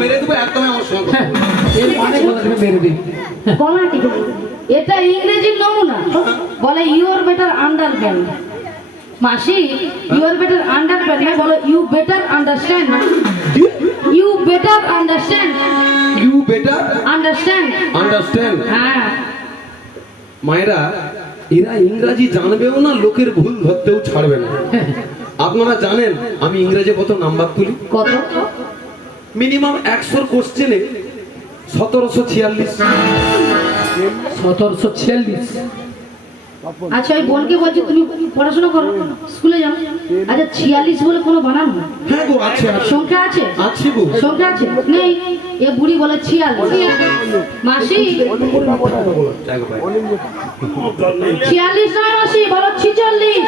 মেরে দেবো একদম আমার সঙ্গে। এর মানে গলাটা মেরে দিই। গলা টিপে দিই। এটা ইংরেজির নমুনা, বলে ইউর বেটার আন্ডারস্ট্যান্ড। মাসি ইউর বেটার আন্ডারস্ট্যান্ড না, বলো you better understand. You better understand. You better understand. Understand. হ্যাঁ মায়েরা এরা ইংরাজি জানবেও না, লোকের ভুল ধরতেও ছাড়বে না। আপনারা জানেন আমি ইংরেজি কত নাম্বার তুলি? কত? মিনিমাম 100 কোশ্চেনে 1746। 1746। আচ্ছা ওই বোনকে বলছি তুমি পড়াশোনা করো, স্কুলে যাও। আচ্ছা 46 বলে কোনো বানান না? হ্যাঁ গো আছে আছে সংখ্যা আছে? আছে গো। সংখ্যা আছে? নেই। এ বুড়ি বলে 46। মাসি 46 নয় মাসি, বলো 46।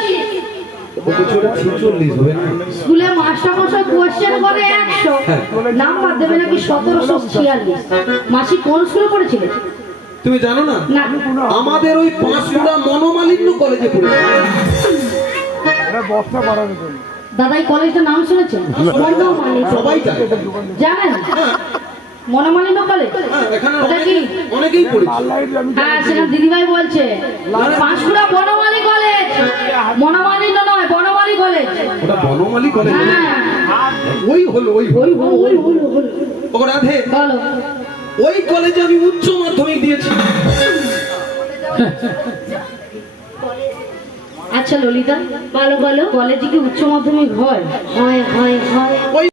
ও বছরে 46 হবে না? স্কুলে মাস্টার মশাই কোশ্চেন করে 100, নাম্বার দেবে নাকি 1746। মাসি কোন স্কুলে পড়েছিলে? তুমি জানো না না। আমাদের ওই পাঁশকুড়া মনোমালিন্য কলেজে পড়েছে। দাদা এই কলেজটার নাম শুনেছেন? সবাই জানে। জানেন মনোমালিন্য কলেজ? এখানে ওটা কি? অনেকেই পড়েছে। হ্যাঁ সেটা দিদিভাই বলছে পাঁশকুড়া বনমালী কলেজ, মনোমালিন্য নয় বনমালী কলেজ। ওটা বনমালী কলেজ। হ্যাঁ ওই হলো ওই ওই ওই ওই ওই। ও রাধে, বলো। ওই কলেজে আমি উচ্চ মাধ্যমিক দিয়েছি। আচ্ছা ললিতা বলো বলো, কলেজে কি উচ্চ মাধ্যমিক হয়? হয় হয় হয়। ওই